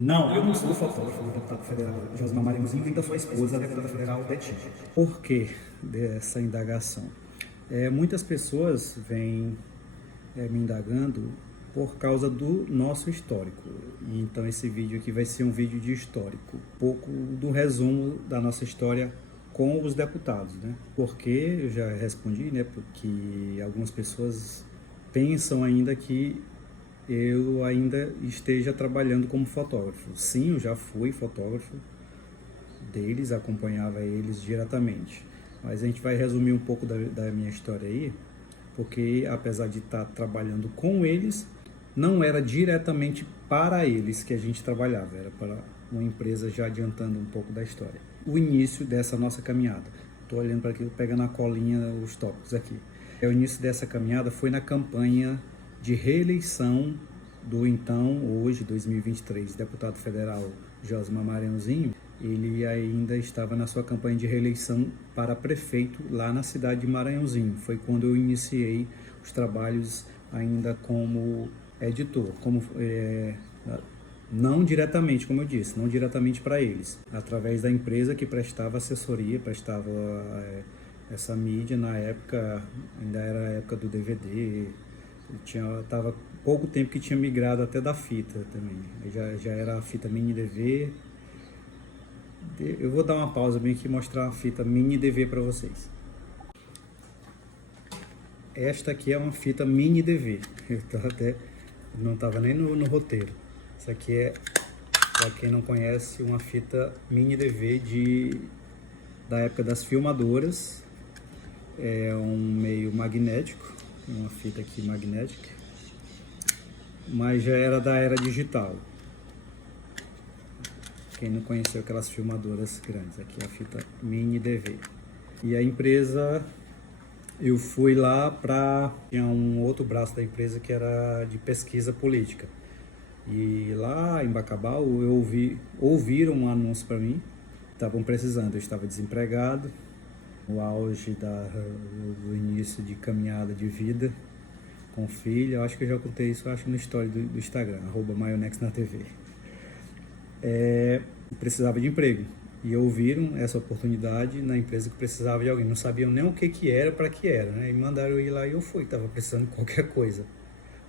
Não, eu não sou fotógrafo do deputado federal Josmar Marãozinho, nem da sua esposa, a deputada federal Betinha. Por que dessa indagação? Muitas pessoas vêm me indagando por causa do nosso histórico. E então esse vídeo aqui vai ser um vídeo de histórico, um pouco do resumo da nossa história com os deputados, né? Porque eu já respondi, né? Porque algumas pessoas pensam ainda que eu ainda esteja trabalhando como fotógrafo. Sim, eu já fui fotógrafo deles, acompanhava eles diretamente. Mas a gente vai resumir um pouco da minha história aí, porque apesar de estar trabalhando com eles, não era diretamente para eles que a gente trabalhava, era para uma empresa, já adiantando um pouco da história. O início dessa nossa caminhada. Estou olhando para aqui, pegando a colinha, os tópicos aqui. O início dessa caminhada foi na campanha de reeleição do então, hoje, 2023, deputado federal Josmar Marãozinho. Ele ainda estava na sua campanha de reeleição para prefeito lá na cidade de Maranhãozinho. Foi quando eu iniciei os trabalhos ainda como editor, não diretamente, como eu disse, não diretamente para eles, através da empresa que prestava assessoria, prestava essa mídia. Na época, ainda era a época do DVD, tava pouco tempo que tinha migrado até da fita também, já era a fita mini DV. Eu vou dar uma pausa bem aqui e mostrar a fita mini DV para vocês. Esta aqui é uma fita mini DV, não estava nem no roteiro. Isso aqui é, para quem não conhece, uma fita mini DV da época das filmadoras. É um meio magnético, uma fita aqui magnética, mas já era da era digital. Quem não conheceu aquelas filmadoras grandes, aqui é a fita mini DV. E a empresa, eu fui lá para... Tinha um outro braço da empresa que era de pesquisa política. E lá em Bacabal ouviram um anúncio para mim. Estavam precisando, eu estava desempregado, no auge do início de caminhada de vida com filho. Eu acho que eu já contei isso, no story do Instagram, @maionex na TV. Precisava de emprego e ouviram essa oportunidade na empresa que precisava de alguém, não sabiam nem o que era, para que era, né? E mandaram eu ir lá e eu fui, estava precisando de qualquer coisa,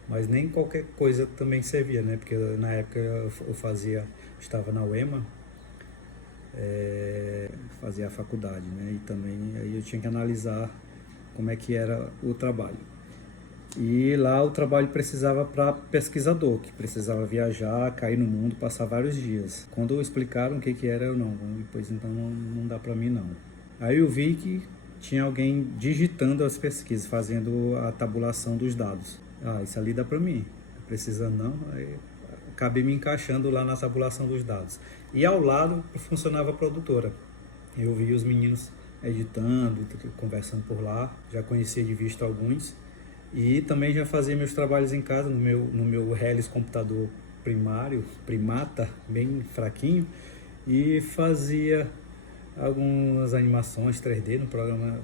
mas nem qualquer coisa também servia, né? Porque na época eu estava na UEMA, fazia a faculdade, né? E também aí eu tinha que analisar como é que era o trabalho. E lá o trabalho precisava para pesquisador, que precisava viajar, cair no mundo, passar vários dias. Quando explicaram o que era, eu não, depois então não dá para mim não. Aí eu vi que tinha alguém digitando as pesquisas, fazendo a tabulação dos dados. Isso ali dá para mim, precisando não, aí acabei me encaixando lá na tabulação dos dados. E ao lado funcionava a produtora. Eu vi os meninos editando, conversando por lá, já conhecia de vista alguns. E também já fazia meus trabalhos em casa, no meu Helles computador primário, Primata, bem fraquinho, e fazia algumas animações 3D no programa,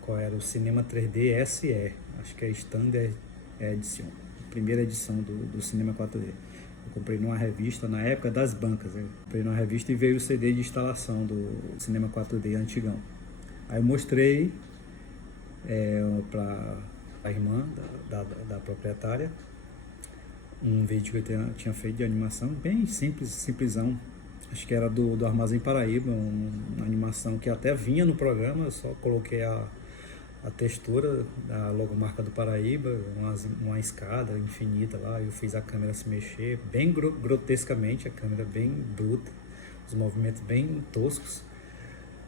qual era? O Cinema 3D SE, acho que é Standard Edition, primeira edição do Cinema 4D. Eu comprei numa revista, na época das bancas, eu comprei numa revista e veio o CD de instalação do Cinema 4D antigão. Aí eu mostrei para a irmã da proprietária um vídeo que eu tinha feito de animação, bem simplesão, acho que era do Armazém Paraíba, uma animação que até vinha no programa. Eu só coloquei a textura da logomarca do Paraíba, uma escada infinita lá, eu fiz a câmera se mexer, bem grotescamente, a câmera bem bruta, os movimentos bem toscos.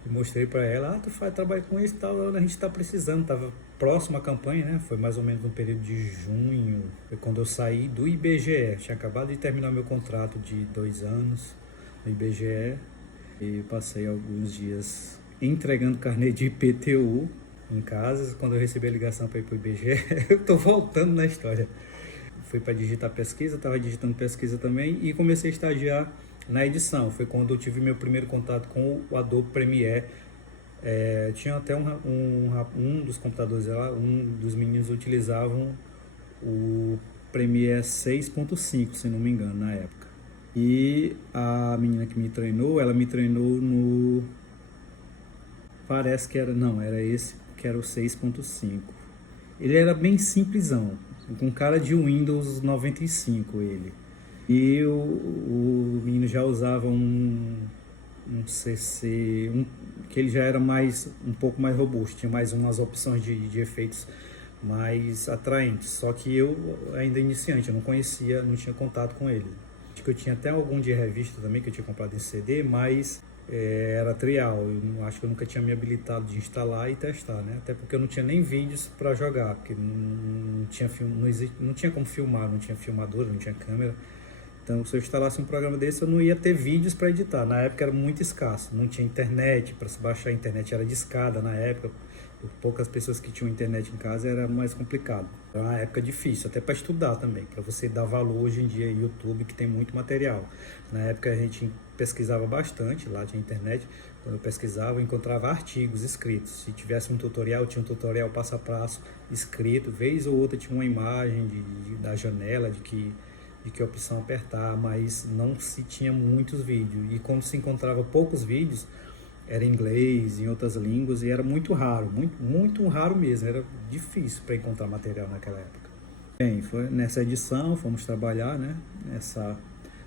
E mostrei para ela, tu faz trabalho com isso e tal, a gente está precisando, estava próximo à campanha, né? Foi mais ou menos no período de junho, foi quando eu saí do IBGE, tinha acabado de terminar meu contrato de 2 anos no IBGE e passei alguns dias entregando carnê de IPTU em casa. Quando eu recebi a ligação para ir para o IBGE, eu estou voltando na história. Fui para digitar pesquisa, estava digitando pesquisa também e comecei a estagiar na edição. Foi quando eu tive meu primeiro contato com o Adobe Premiere. Tinha até um dos computadores lá, um dos meninos utilizavam o Premiere 6.5, se não me engano, na época. E a menina que me treinou, ela me treinou no... Parece que era... Não, era esse que era o 6.5. Ele era bem simplesão, com cara de Windows 95 ele. E o menino já usava um CC, que ele já era um pouco mais robusto, tinha mais umas opções de efeitos mais atraentes. Só que eu, ainda iniciante, eu não conhecia, não tinha contato com ele. Acho que eu tinha até algum de revista também, que eu tinha comprado em CD, mas era trial. Acho que eu nunca tinha me habilitado de instalar e testar, né? Até porque eu não tinha nem vídeos para jogar, porque não tinha, não tinha como filmar, não tinha filmadora, não tinha câmera. Então, se eu instalasse um programa desse, eu não ia ter vídeos para editar. Na época era muito escasso, não tinha internet, para se baixar a internet era discada na época. Poucas pessoas que tinham internet em casa era mais complicado. Era uma época difícil, até para estudar também, para você dar valor hoje em dia em YouTube, que tem muito material. Na época a gente pesquisava bastante, lá tinha internet. Quando eu pesquisava, eu encontrava artigos escritos. Se tivesse um tutorial, tinha um tutorial passo a passo escrito. Vez ou outra tinha uma imagem da janela, de que opção apertar, mas não se tinha muitos vídeos. E quando se encontrava poucos vídeos, era em inglês, em outras línguas, e era muito raro, muito raro mesmo, era difícil para encontrar material naquela época. Bem, foi nessa edição, fomos trabalhar, né, nessa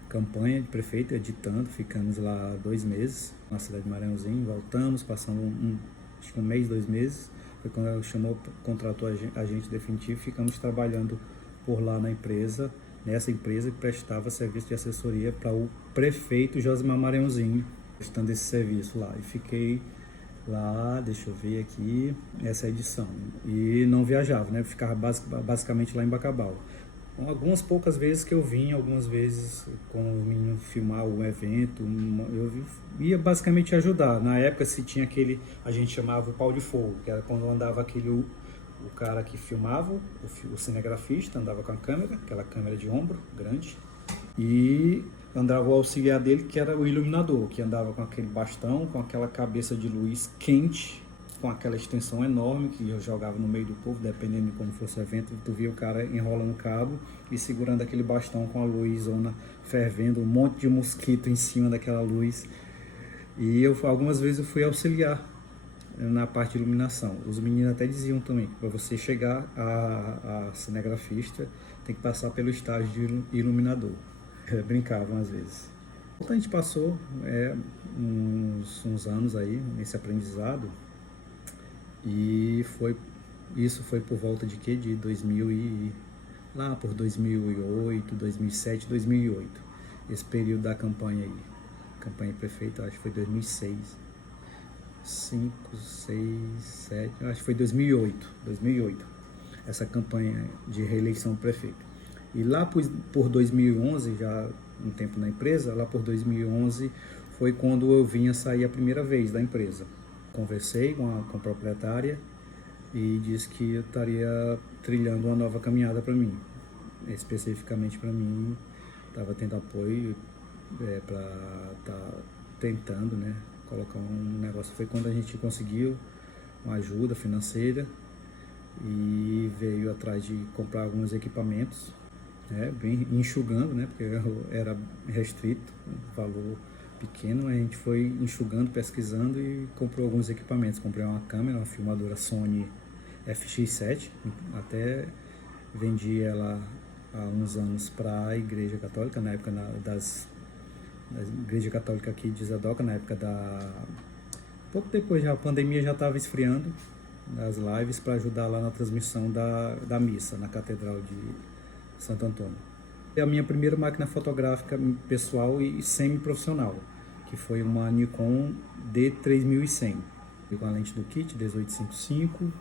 campanha de prefeito, editando, ficamos lá 2 meses, na cidade de Maranhãozinho, voltamos, passamos acho que 1 mês, 2 meses, foi quando ela chamou, contratou a gente definitivo, ficamos trabalhando por lá na empresa, nessa empresa que prestava serviço de assessoria para o prefeito Josimar Maranhãozinho, prestando esse serviço lá. E fiquei lá, deixa eu ver aqui, essa edição. E não viajava, né? Ficava basicamente lá em Bacabal. Algumas poucas vezes que eu vim, algumas vezes com o menino filmar o evento, eu ia basicamente ajudar. Na época se tinha aquele, a gente chamava o pau de fogo, que era quando andava aquele... O cara que filmava, o cinegrafista, andava com a câmera, aquela câmera de ombro grande, e andava o auxiliar dele, que era o iluminador, que andava com aquele bastão, com aquela cabeça de luz quente, com aquela extensão enorme, que eu jogava no meio do povo, dependendo de como fosse o evento, tu via o cara enrolando o cabo e segurando aquele bastão com a luzona fervendo, um monte de mosquito em cima daquela luz. E algumas vezes eu fui auxiliar na parte de iluminação. Os meninos até diziam também que para você chegar a cinegrafista tem que passar pelo estágio de iluminador. Brincavam às vezes. Então a gente passou uns anos aí nesse aprendizado e isso foi por volta de quê? De 2000 lá por 2008, 2007, 2008. Esse período da campanha aí. Campanha prefeita, acho que foi 2006. 5, 6, 7, acho que foi 2008, essa campanha de reeleição do prefeito. E lá por 2011, já um tempo na empresa, lá por 2011 foi quando eu vinha sair a primeira vez da empresa. Conversei com a proprietária e disse que eu estaria trilhando uma nova caminhada para mim. Especificamente para mim, estava tendo apoio para estar tentando, né, colocar um negócio. Foi quando a gente conseguiu uma ajuda financeira e veio atrás de comprar alguns equipamentos, bem enxugando, né, porque era restrito, valor pequeno. A gente foi enxugando, pesquisando e comprou alguns equipamentos. Comprei uma câmera, uma filmadora Sony FX7, até vendi ela há uns anos para a Igreja Católica, na época da Igreja Católica aqui de Isadoca, na época pouco depois a pandemia já estava esfriando, as lives para ajudar lá na transmissão da missa na Catedral de Santo Antônio. É a minha primeira máquina fotográfica pessoal e semi-profissional, que foi uma Nikon D3100, com a lente do kit 1855.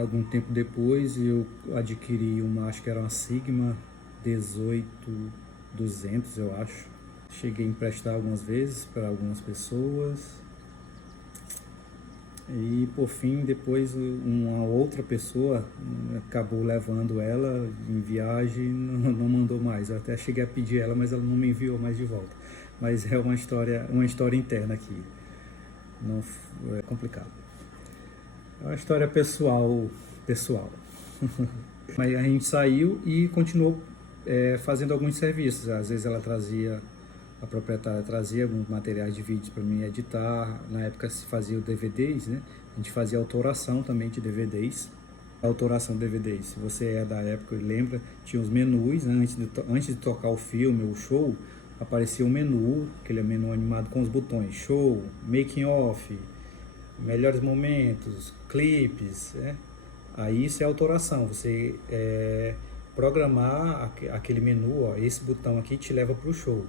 Algum tempo depois eu adquiri acho que era uma Sigma 18200, eu acho. Cheguei a emprestar algumas vezes para algumas pessoas. E por fim, depois uma outra pessoa acabou levando ela em viagem e não mandou mais. Eu até cheguei a pedir ela, mas ela não me enviou mais de volta. Mas é uma história interna aqui. Não é complicado. É uma história pessoal. Mas a gente saiu e continuou fazendo alguns serviços. Às vezes a proprietária trazia alguns materiais de vídeos para mim editar. Na época se fazia o DVDs, né? A gente fazia autoração também de DVDs. Autoração de DVDs, se você é da época e lembra, tinha os menus, né? Antes de tocar o filme, o show, aparecia um menu, aquele menu animado com os botões, show, making off, melhores momentos, clipes, né? Aí isso é autoração, você programar aquele menu, ó, esse botão aqui te leva para o show.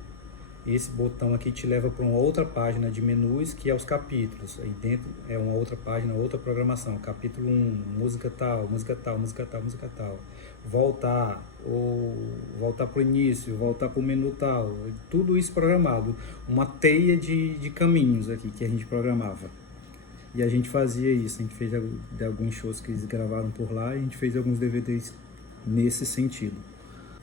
Esse botão aqui te leva para uma outra página de menus, que é os capítulos. Aí dentro é uma outra página, outra programação. Capítulo 1, música tal, música tal, música tal, música tal. Voltar, ou voltar para o início, voltar para o menu tal. Tudo isso programado. Uma teia de caminhos aqui que a gente programava. E a gente fazia isso. A gente fez de alguns shows que eles gravaram por lá e a gente fez alguns DVDs nesse sentido.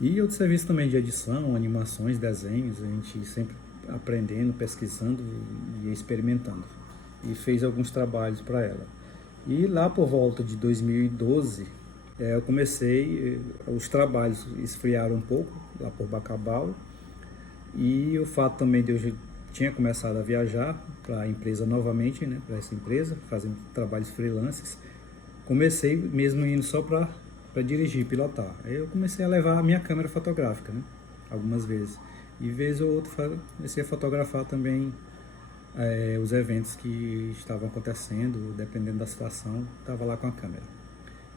E outros serviços também de edição, animações, desenhos, a gente sempre aprendendo, pesquisando e experimentando. E fez alguns trabalhos para ela. E lá por volta de 2012, eu comecei, os trabalhos esfriaram um pouco, lá por Bacabal. E o fato também de eu tinha começado a viajar para a empresa novamente, né, para essa empresa, fazendo trabalhos freelances. Comecei mesmo indo só para dirigir, pilotar. Aí eu comecei a levar a minha câmera fotográfica, né? Algumas vezes. E vez ou outra comecei a fotografar também os eventos que estavam acontecendo, dependendo da situação, estava lá com a câmera.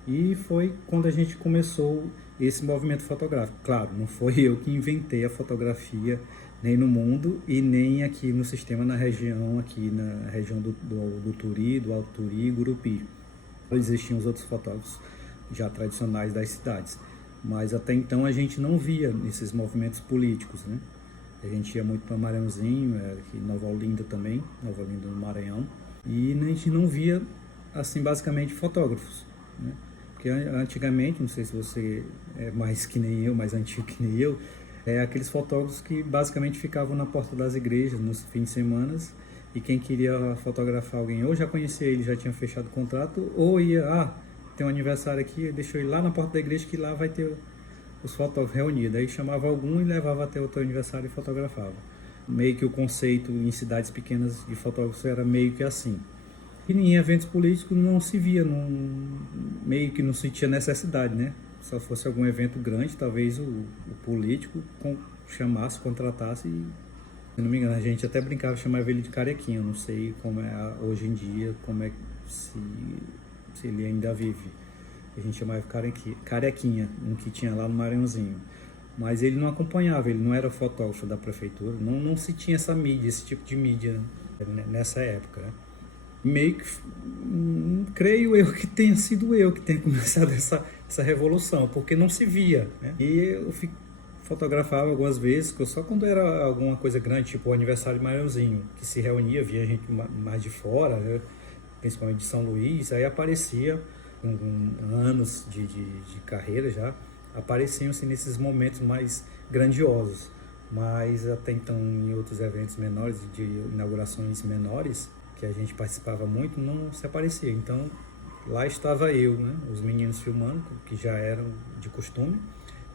E foi quando a gente começou esse movimento fotográfico. Claro, não foi eu que inventei a fotografia, nem no mundo e nem aqui no sistema, na região do Turi, do Alto Turi e Gurupi. Existiam os outros fotógrafos já tradicionais das cidades, mas até então a gente não via esses movimentos políticos, né? A gente ia muito para Maranhãozinho, aqui em Nova Olinda também, Nova Olinda no Maranhão, e a gente não via, assim, basicamente fotógrafos, né? Porque antigamente, não sei se você é mais que nem eu, mais antigo que nem eu, aqueles fotógrafos que basicamente ficavam na porta das igrejas nos fins de semana, e quem queria fotografar alguém ou já conhecia ele, já tinha fechado o contrato, ou ia, tem um aniversário aqui, deixa eu ir lá na porta da igreja que lá vai ter os fotógrafos reunidos. Aí chamava algum e levava até o teu aniversário e fotografava. Meio que o conceito em cidades pequenas de fotógrafos era meio que assim. E em eventos políticos não se via, meio que não se tinha necessidade, né? Só fosse algum evento grande, talvez o político chamasse, contratasse e, se não me engano, a gente até brincava, chamava ele de carequinha. Eu não sei como é hoje em dia, como é se ele ainda vive. A gente chamava carequinha, um que tinha lá no Maranhãozinho. Mas ele não acompanhava, ele não era fotógrafo da prefeitura, não se tinha essa mídia, esse tipo de mídia, né, nessa época, né? Meio que, creio eu que tenha sido eu que tenha começado essa revolução, porque não se via, né? E eu fotografava algumas vezes, só quando era alguma coisa grande, tipo o aniversário de Maranhãozinho, que se reunia, via gente mais de fora, né? Principalmente de São Luís, aí aparecia, com anos de carreira já, apareciam assim, nesses momentos mais grandiosos. Mas até então, em outros eventos menores, de inaugurações menores, que a gente participava muito, não se aparecia. Então, lá estava eu, né? Os meninos filmando, que já eram de costume,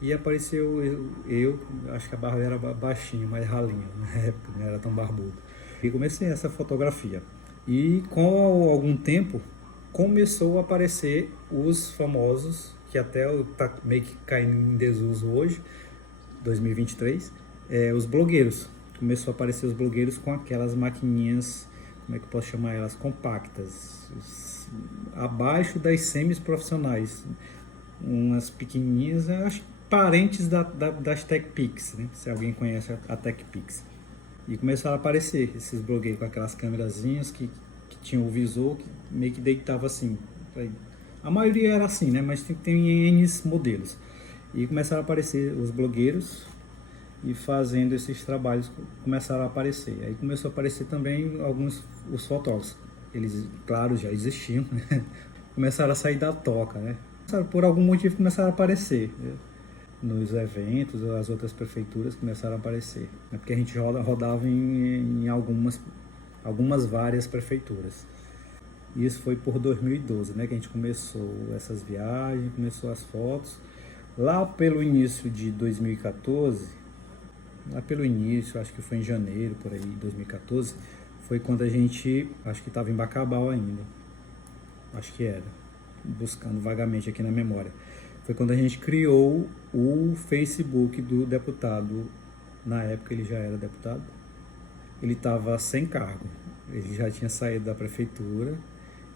e apareceu eu acho que a barba era baixinha, mais ralinha, na época, não era tão barbudo. E comecei essa fotografia. E com algum tempo começou a aparecer os famosos, que até está meio que caindo em desuso hoje, 2023, os blogueiros. Começou a aparecer os blogueiros com aquelas maquininhas, como é que eu posso chamar elas? Compactas, abaixo das semis-profissionais. Umas pequenininhas, acho parentes das TechPix, né? Se alguém conhece a TechPix. E começaram a aparecer esses blogueiros com aquelas câmerazinhas que tinham o visor que meio que deitava assim. A maioria era assim, né? Mas tem N modelos. E começaram a aparecer os blogueiros e fazendo esses trabalhos começaram a aparecer. Aí começou a aparecer também os fotógrafos. Eles, claro, já existiam, né? Começaram a sair da toca, né? Por algum motivo começaram a aparecer, né? Nos eventos, as outras prefeituras começaram a aparecer, né? Porque a gente rodava em algumas várias prefeituras. Isso foi por 2012, né, que a gente começou essas viagens, começou as fotos. Lá pelo início de 2014, lá pelo início, acho que foi em janeiro, por aí, 2014, foi quando a gente, acho que estava em Bacabal ainda, acho que era, buscando vagamente aqui na memória. Foi quando a gente criou o Facebook do deputado. Na época ele já era deputado, ele estava sem cargo, ele já tinha saído da prefeitura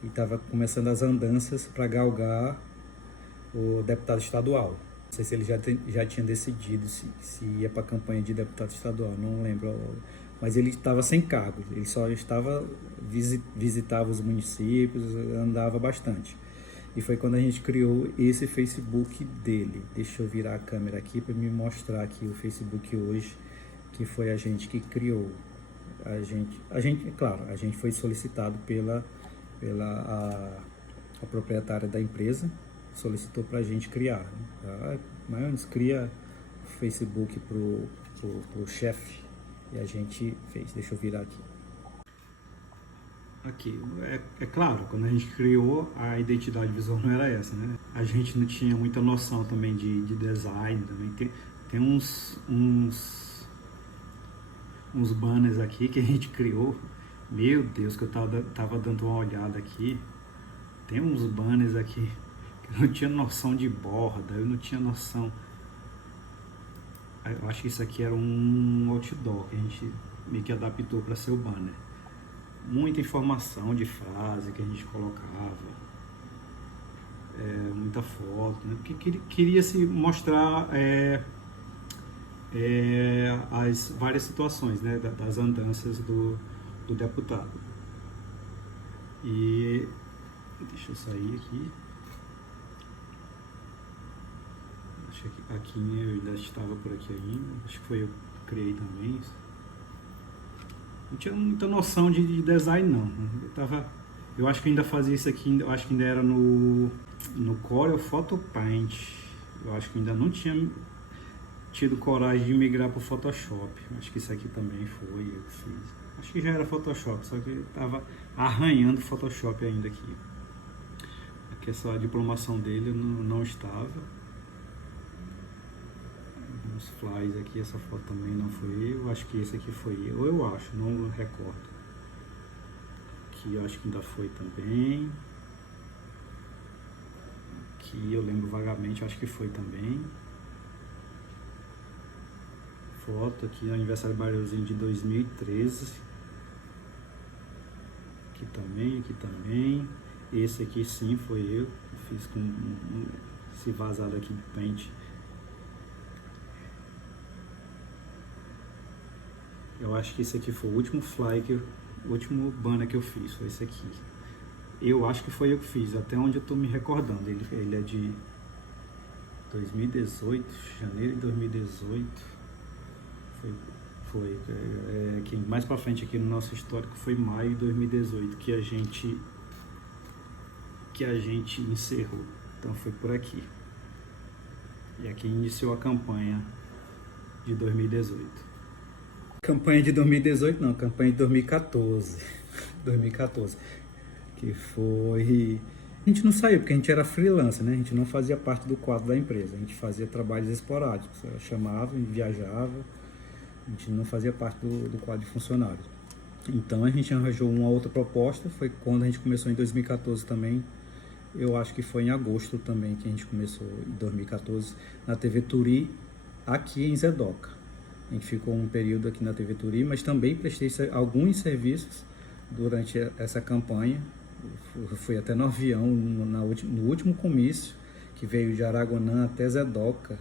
e estava começando as andanças para galgar o deputado estadual. Não sei se ele já tinha decidido se ia para a campanha de deputado estadual, não lembro, mas ele estava sem cargo, ele só estava visitava os municípios, andava bastante. E foi quando a gente criou esse Facebook dele. Deixa eu virar a câmera aqui para me mostrar aqui o Facebook hoje, que foi a gente que criou. Claro, a gente foi solicitado pela a proprietária da empresa, solicitou para a gente criar. Né? Mas cria o Facebook pro chefe e a gente fez. Deixa eu virar aqui. Aqui, é claro, quando a gente criou, a identidade visual não era essa, né? A gente não tinha muita noção também de design, também tem uns banners aqui que a gente criou. Meu Deus, que eu tava dando uma olhada aqui. Tem uns banners aqui que eu não tinha noção de borda, eu não tinha noção. Eu acho que isso aqui era um outdoor que a gente meio que adaptou para ser o banner. Muita informação de frase que a gente colocava, muita foto, né? Porque queria se mostrar as várias situações, né, das andanças do deputado. E deixa eu sair aqui. Acho que aqui eu ainda estava por aqui ainda. Acho que foi eu que criei também isso. Não tinha muita noção de design não. Eu acho que ainda fazia isso aqui, eu acho que ainda era no Corel Photo Paint. Eu acho que ainda não tinha tido coragem de migrar para o Photoshop. Acho que isso aqui também foi eu que fiz. Acho que já era Photoshop, só que eu estava arranhando Photoshop ainda aqui. Aqui essa diplomação dele eu não estava. Os flies aqui, essa foto também não foi eu, acho que esse aqui foi eu acho, não recordo. Aqui eu acho que ainda foi também. Aqui eu lembro vagamente, acho que foi também. Foto aqui, aniversário Bareuzinho de 2013. Aqui também. Esse aqui sim foi eu fiz com esse vazado aqui de Paint. Eu acho que esse aqui foi o último o último banner que eu fiz, foi esse aqui. Eu acho que foi eu que fiz, até onde eu tô me recordando. Ele é de 2018, janeiro de 2018. Foi que mais pra frente aqui no nosso histórico foi maio de 2018 que a gente encerrou. Então foi por aqui. E aqui iniciou a campanha de 2018. Campanha de 2018 não, campanha de 2014. 2014. Que foi... A gente não saiu porque a gente era freelancer, né? A gente não fazia parte do quadro da empresa. A gente fazia trabalhos esporádicos. Chamava, viajava. A gente não fazia parte do quadro de funcionários. Então a gente arranjou uma outra proposta. Foi quando a gente começou em 2014 também. Eu acho que foi em agosto também que a gente começou em 2014 na TV Turi, aqui em Zedoca. A gente ficou um período aqui na TV Turi, mas também prestei alguns serviços durante essa campanha. Fui até no avião, no último comício, que veio de Aragonã até Zedoca.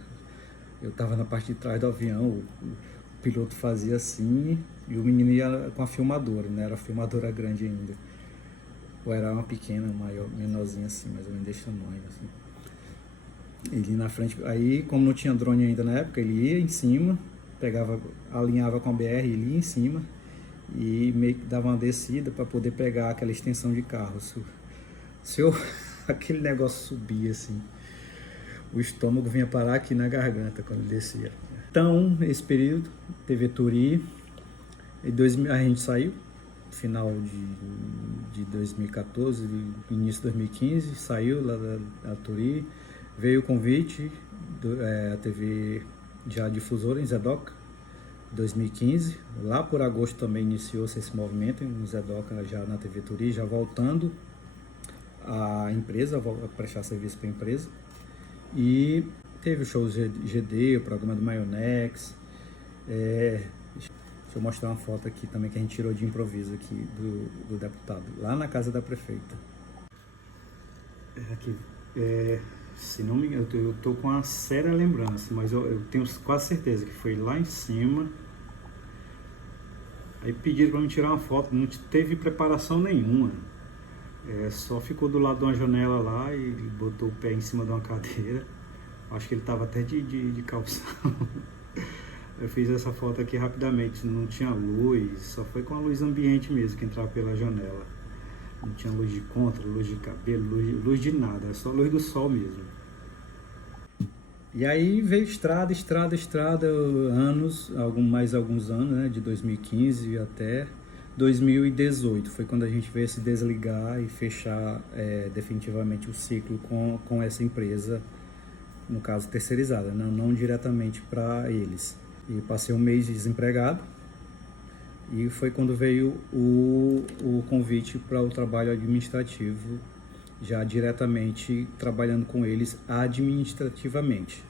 Eu estava na parte de trás do avião, o piloto fazia assim e o menino ia com a filmadora, né? Era a filmadora grande ainda. Ou era uma pequena, maior, menorzinha assim, mais ou menos desse tamanho, assim. Ele na frente, aí como não tinha drone ainda na época, ele ia em cima, alinhava com a BR, ele ia em cima e meio que dava uma descida para poder pegar aquela extensão de carro. Aquele negócio subia assim, o estômago vinha parar aqui na garganta quando ele descia. Então, esse período, TV Turi, a gente saiu, final de 2014, início de 2015, saiu lá da Turi, Veio o convite da TV já difusora em Zedoca, 2015. Lá por agosto também iniciou-se esse movimento em Zedoca, já na TV Turim, já voltando a empresa, a prestar serviço para a empresa. E teve o show GD, o programa do Maionex. Deixa eu mostrar uma foto aqui também que a gente tirou de improviso aqui do deputado, lá na casa da prefeita. Aqui, se não me engano, eu tô com uma séria lembrança, mas eu tenho quase certeza que foi lá em cima. Aí pediram para me tirar uma foto, não teve preparação nenhuma. Só ficou do lado de uma janela lá e botou o pé em cima de uma cadeira. Acho que ele estava até de calção. Eu fiz essa foto aqui rapidamente, não tinha luz, só foi com a luz ambiente mesmo que entrava pela janela. Não tinha luz de contra, luz de cabelo, luz de nada, era só luz do sol mesmo. E aí veio estrada, mais alguns anos, né, de 2015 até 2018. Foi quando a gente veio se desligar e fechar definitivamente o ciclo com essa empresa, no caso terceirizada, não diretamente para eles. E passei um mês desempregado e foi quando veio o convite para o trabalho administrativo, já diretamente trabalhando com eles administrativamente,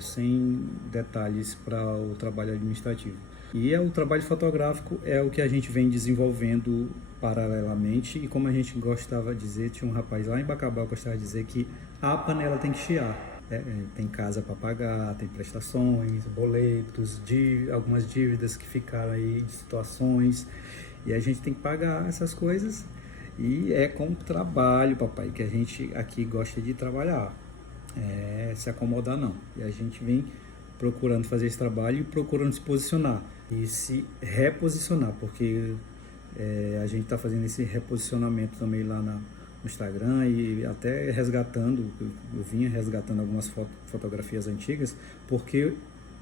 sem detalhes para o trabalho administrativo. E o trabalho fotográfico é o que a gente vem desenvolvendo paralelamente, e como a gente gostava de dizer, tinha um rapaz lá em Bacabal que gostava de dizer que a panela tem que chiar. Tem casa para pagar, tem prestações, boletos, algumas dívidas que ficaram aí, de situações, e a gente tem que pagar essas coisas. E é com trabalho, papai, que a gente aqui gosta de trabalhar, se acomodar não. E a gente vem procurando fazer esse trabalho e procurando se posicionar e se reposicionar, porque a gente está fazendo esse reposicionamento também lá no Instagram, e até resgatando, eu vinha resgatando algumas fotografias antigas, porque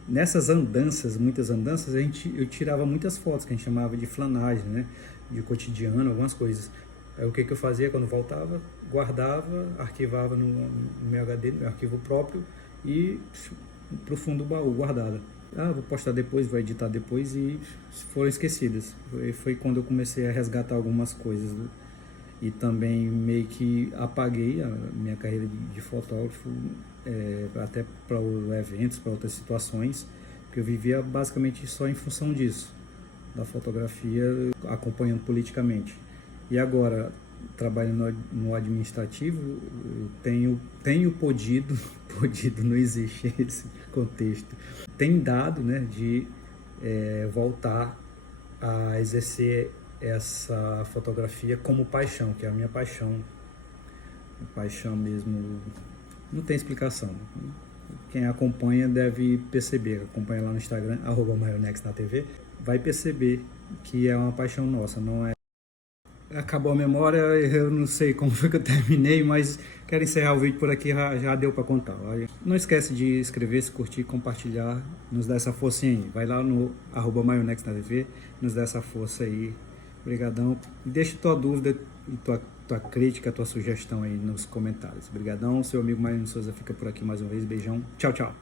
nessas andanças, muitas andanças, eu tirava muitas fotos que a gente chamava de flanagem, né, de cotidiano, algumas coisas. Aí o que eu fazia quando voltava? Guardava, arquivava no meu HD, no meu arquivo próprio, e pro fundo do baú, guardada. Vou postar depois, vou editar depois, e foram esquecidas. Foi quando eu comecei a resgatar algumas coisas, e também meio que apaguei a minha carreira de fotógrafo, até para eventos, para outras situações, porque eu vivia basicamente só em função disso, da fotografia, acompanhando politicamente. E agora, trabalhando no administrativo, eu tenho podido não existe esse contexto, tem dado, né, de voltar a exercer essa fotografia como paixão, que é a minha paixão mesmo, não tem explicação. Quem acompanha deve perceber, acompanha lá no Instagram, @maionex na TV, vai perceber que é uma paixão nossa, não é. Acabou a memória, eu não sei como foi que eu terminei, mas quero encerrar o vídeo por aqui, já deu para contar. Não esquece de inscrever, se curtir, compartilhar, nos dá essa força aí. Vai lá no @maionex na TV, nos dá essa força aí. Obrigadão. E deixa tua dúvida e tua crítica, tua sugestão aí nos comentários. Obrigadão. Seu amigo Mariano Souza fica por aqui mais uma vez. Beijão. Tchau, tchau.